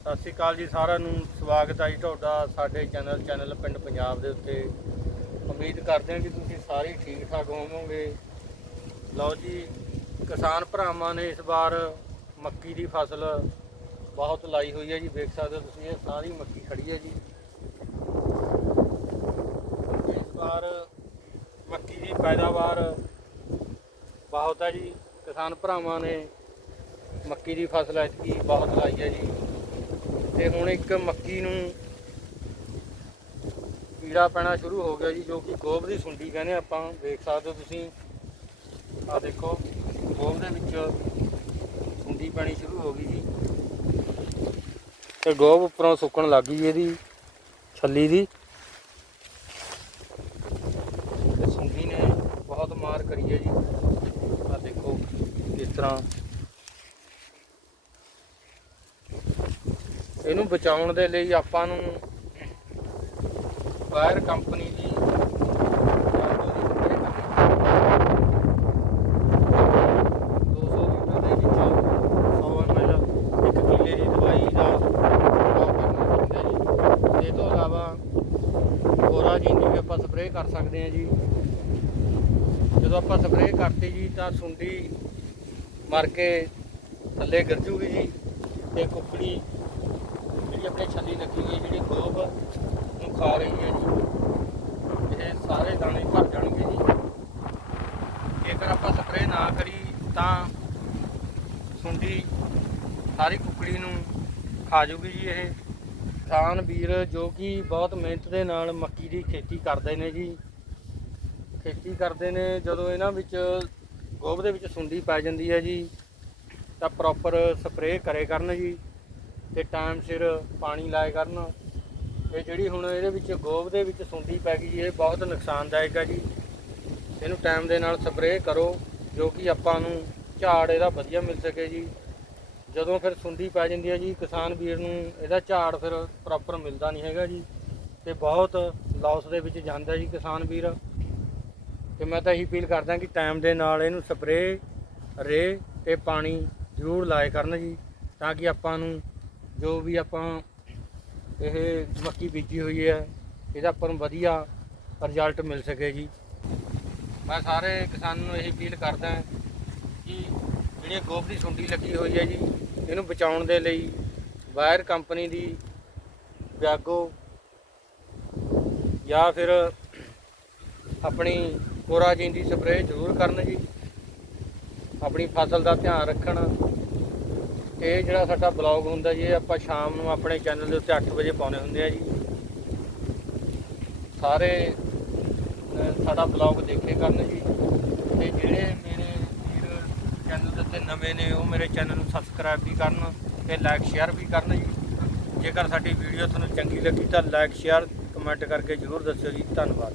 ਸਤਿ ਸ਼੍ਰੀ ਅਕਾਲ ਜੀ ਸਾਰਿਆਂ ਨੂੰ। ਸਵਾਗਤ ਹੈ ਜੀ ਤੁਹਾਡਾ ਸਾਡੇ ਚੈਨਲ ਚੈਨਲ ਪਿੰਡ ਪੰਜਾਬ ਦੇ ਉੱਤੇ। ਉਮੀਦ ਕਰਦੇ ਹਾਂ ਕਿ ਤੁਸੀਂ ਸਾਰੇ ਠੀਕ ਠਾਕ ਹੋਵੋਗੇ। ਲਓ ਜੀ, ਕਿਸਾਨ ਭਰਾਵਾਂ ਨੇ ਇਸ ਵਾਰ ਮੱਕੀ ਦੀ ਫਸਲ ਬਹੁਤ ਲਾਈ ਹੋਈ ਹੈ ਜੀ। ਵੇਖ ਸਕਦੇ ਹੋ ਤੁਸੀਂ, ਇਹ ਸਾਰੀ ਮੱਕੀ ਖੜੀ ਹੈ ਜੀ। ਇਸ ਵਾਰ ਮੱਕੀ ਦੀ ਪੈਦਾਵਾਰ ਬਹੁਤ ਹੈ ਜੀ। ਕਿਸਾਨ ਭਰਾਵਾਂ ਨੇ ਮੱਕੀ ਦੀ ਫਸਲ ਐਤਕੀ ਬਹੁਤ ਲਾਈ ਹੈ ਜੀ। ਤੇ ਹੁਣ ਇੱਕ ਮੱਕੀ ਨੂੰ ਕੀੜਾ ਪੈਣਾ ਸ਼ੁਰੂ ਹੋ ਗਿਆ ਜੀ, ਜੋ ਕਿ ਗੋਬ ਦੀ ਸੁੰਡੀ ਕਹਿੰਦੇ ਆਪਾਂ ਦੇਖ ਸਕਦੇ ਹੋ ਤੁਸੀਂ। ਆ ਦੇਖੋ ਗੋਬ ਦੇ ਵਿੱਚ ਸੁੰਡੀ ਪੈਣੀ ਸ਼ੁਰੂ ਹੋ ਗਈ ਜੀ। ਤੇ ਗੋਬ ਉੱਪਰੋਂ ਸੁੱਕਣ ਲੱਗ ਗਈ ਇਹਦੀ, ਛੱਲੀ ਦੀ। ਸੁੰਡੀ ਨੇ ਬਹੁਤ ਮਾਰ ਕਰੀ ਹੈ ਜੀ। ਆ ਦੇਖੋ ਇਸ ਤਰ੍ਹਾਂ ਇਹਨੂੰ ਬਚਾਉਣ ਦੇ ਲਈ ਆਪਾਂ ਨੂੰ ਵਾਇਰ ਕੰਪਨੀ ਦੀ ਦੋ ਸੌ ਲੀਟਰ ਦੇ ਵਿੱਚ 100 ml ਇੱਕ ਕਿੱਲੇ ਦੀ ਦਵਾਈ ਦਾ ਛਿੜਕਾਅ ਕਰਨਾ ਚਾਹੀਦਾ ਜੀ ਇਹ ਤੋਂ ਇਲਾਵਾ ਗੋਰਾ ਵੀ ਆਪਾਂ ਸਪਰੇਅ ਕਰ ਸਕਦੇ ਹਾਂ ਜੀ, ਜਦੋਂ ਆਪਾਂ ਸਪਰੇਅ ਕਰਤੀ ਜੀ, ਤਾਂ ਸੁੰਡੀ ਮਰ ਕੇ ਥੱਲੇ ਗਿਰ ਜੂਗੀ ਜੀ, ਤੇ ਕੁੱਕੜੀ ਜਿਹੜੀ ਆਪਣੇ ਛੱਲੀ ਲੱਗੀ ਹੋਈ, ਜਿਹੜੀ ਗੋਬ ਨੂੰ ਖਾ ਰਹੀ ਹੈ ਜੀ। ਇਹ ਸਾਰੇ ਦਾਣੇ ਭਰ ਜਾਣਗੇ ਜੀ। ਜੇਕਰ ਆਪਾਂ ਸਪਰੇਅ ਨਾ ਕਰੀ, ਤਾਂ ਸੁੰਡੀ ਸਾਰੀ ਕੁੱਕੜੀ ਨੂੰ ਖਾ ਜੂਗੀ ਜੀ ਇਹ। ਕਿਸਾਨ ਵੀਰ ਜੋ ਕਿ ਬਹੁਤ ਮਿਹਨਤ ਦੇ ਨਾਲ ਮੱਕੀ ਦੀ ਖੇਤੀ ਕਰਦੇ ਨੇ ਜੀ। ਖੇਤੀ ਕਰਦੇ ਨੇ, ਜਦੋਂ ਇਹਨਾਂ ਵਿੱਚ ਗੋਭ ਦੇ ਵਿੱਚ ਸੁੰਡੀ ਪੈ ਜਾਂਦੀ ਹੈ ਜੀ, ਤਾਂ ਪ੍ਰੋਪਰ ਸਪਰੇਅ ਕਰੇ ਕਰਨ ਜੀ। ਤੇ ਟਾਈਮ ਸਿਰ ਪਾਣੀ ਲਾਏ ਕਰਨ। ਇਹ ਜਿਹੜੀ ਹੁਣ ਇਹਦੇ ਵਿੱਚ ਗੋਬ ਦੇ ਵਿੱਚ ਸੁੰਡੀ ਪੈ ਗਈ ਜੀ, ਇਹ ਬਹੁਤ ਨੁਕਸਾਨਦਾਇਕ ਹੈ ਜੀ। ਇਹਨੂੰ ਟਾਈਮ ਦੇ ਨਾਲ ਸਪਰੇਅ ਕਰੋ, ਜੋ ਕਿ ਆਪਾਂ ਨੂੰ ਝਾੜ ਇਹਦਾ ਵਧੀਆ ਮਿਲ ਸਕੇ ਜੀ। ਜਦੋਂ ਫਿਰ ਸੁੰਡੀ ਪੈ ਜਾਂਦੀ ਹੈ ਜੀ, ਕਿਸਾਨ ਵੀਰ ਨੂੰ ਇਹਦਾ ਝਾੜ ਫਿਰ ਪ੍ਰੋਪਰ ਮਿਲਦਾ ਨਹੀਂ ਹੈਗਾ ਜੀ। ਤੇ ਬਹੁਤ ਲਾਸ ਦੇ ਵਿੱਚ ਜਾਂਦਾ ਜੀ ਕਿਸਾਨ ਵੀਰ। ਤੇ ਮੈਂ ਤਾਂ ਇਹੀ ਅਪੀਲ ਕਰਦਾ ਕਿ ਟਾਈਮ ਦੇ ਨਾਲ ਇਹਨੂੰ ਸਪਰੇਅ ਰੇ ਤੇ ਪਾਣੀ ਜ਼ਰੂਰ ਲਾਏ ਕਰਨ ਜੀ, ਤਾਂ ਕਿ ਆਪਾਂ ਨੂੰ ਜੋ ਵੀ ਆਪਾਂ ਇਹ ਮੱਕੀ ਬੀਜੀ ਹੋਈ ਹੈ, ਇਹਦਾ ਆਪਾਂ ਨੂੰ ਵਧੀਆ ਰਿਜ਼ਲਟ ਮਿਲ ਸਕੇ ਜੀ। ਮੈਂ ਸਾਰੇ ਕਿਸਾਨਾਂ ਨੂੰ ਇਹ ਅਪੀਲ ਕਰਦਾ ਕਿ ਜਿਹੜੀ ਗੋਭ ਦੀ ਸੁੰਡੀ ਲੱਗੀ ਹੋਈ ਹੈ ਜੀ, ਇਹਨੂੰ ਬਚਾਉਣ ਦੇ ਲਈ ਵਾਇਰ ਕੰਪਨੀ ਦੀ ਵਿਆਗੋ ਜਾਂ ਫਿਰ ਆਪਣੀ ਕੋਰਾਜੀਨ ਦੀ ਸਪਰੇਅ ਜ਼ਰੂਰ ਕਰਨ ਜੀ। ਆਪਣੀ ਫਸਲ ਦਾ ਧਿਆਨ ਰੱਖਣ। ਇਹ ਜਿਹੜਾ ਸਾਡਾ ਬਲੌਗ ਹੁੰਦਾ ਜੀ, ਇਹ ਆਪਾਂ ਸ਼ਾਮ ਨੂੰ ਆਪਣੇ ਚੈਨਲ ਦੇ ਉੱਤੇ 8 ਵਜੇ ਪਾਉਣੇ ਹੁੰਦੇ ਆ ਜੀ। ਸਾਰੇ ਸਾਡਾ ਬਲੌਗ ਦੇਖੇ ਕਰਨ ਜੀ। ਤੇ ਜਿਹੜੇ ਮੇਰੇ ਵੀਰ ਚੈਨਲ ਦੇ ਉੱਤੇ ਨਵੇਂ ਨੇ, ਉਹ ਮੇਰੇ ਚੈਨਲ ਨੂੰ ਸਬਸਕ੍ਰਾਈਬ ਵੀ ਕਰਨ ਤੇ ਲਾਈਕ ਸ਼ੇਅਰ ਵੀ ਕਰਨ ਜੀ। ਜੇਕਰ ਸਾਡੀ ਵੀਡੀਓ ਤੁਹਾਨੂੰ ਚੰਗੀ ਲੱਗੀ ਤਾਂ ਲਾਈਕ ਸ਼ੇਅਰ ਕਮੈਂਟ ਕਰਕੇ ਜ਼ਰੂਰ ਦੱਸਿਓ ਜੀ। ਧੰਨਵਾਦ।